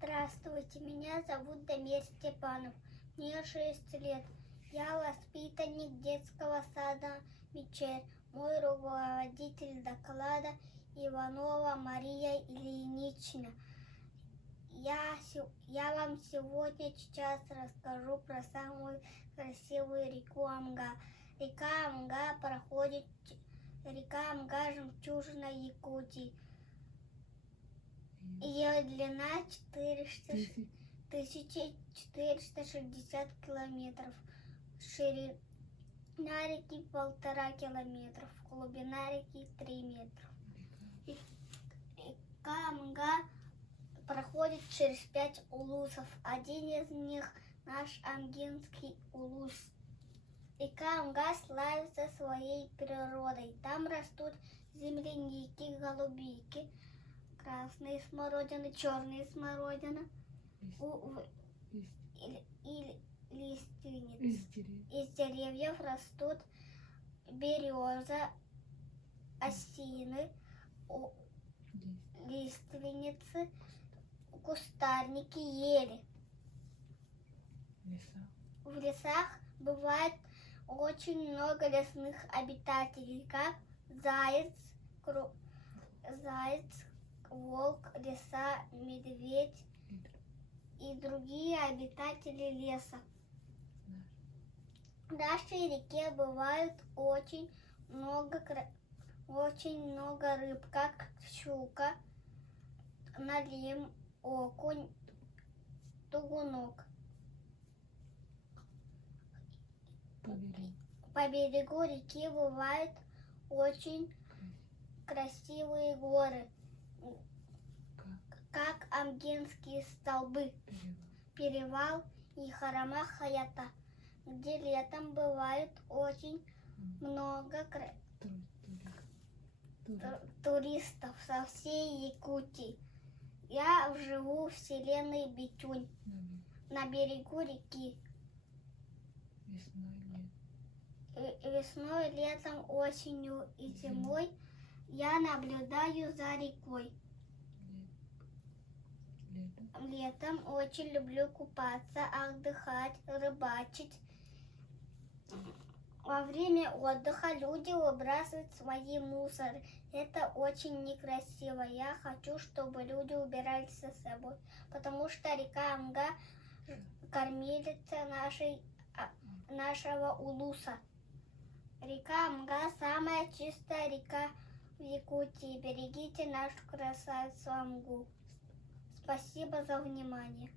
Здравствуйте, меня зовут Дамир Степанов. Мне 6 лет. Я воспитанник детского сада «Мечерь». Мой руководитель доклада Иванова Мария Ильинична. Я вам сегодня сейчас расскажу про самую красивую реку Амга. Река Амга жемчужина Якутии. Ее длина 1460 километров, ширина реки 1,5 километра, глубина реки 3 метра. Река Амга проходит через 5 улусов. Один из них наш Амгинский улус. Река Амга славится своей природой. Там растут земляники, голубики, красные смородины, черные смородины и лиственницы. Из деревьев растут береза, осины, лиственницы, кустарники, ели. В лесах бывает очень много лесных обитателей, как заяц, волк, лиса, медведь и другие обитатели леса. В нашей реке бывает очень много рыб, как щука, налим, окунь, тугунок. По берегу реки бывают очень красивые горы, как Амгинские столбы, перевал и Харамах-Хаята, где летом бывает очень много туристов со всей Якутии. Я живу в селе Битюнь на берегу реки. Весной, летом, осенью и зимой я наблюдаю за рекой. Летом очень люблю купаться, отдыхать, рыбачить. Во время отдыха люди выбрасывают свои мусоры. Это очень некрасиво. Я хочу, чтобы люди убирались за собой, потому что река Амга кормилица нашего улуса. Река Амга самая чистая река в Якутии. Берегите нашу красавицу Амгу. Спасибо за внимание.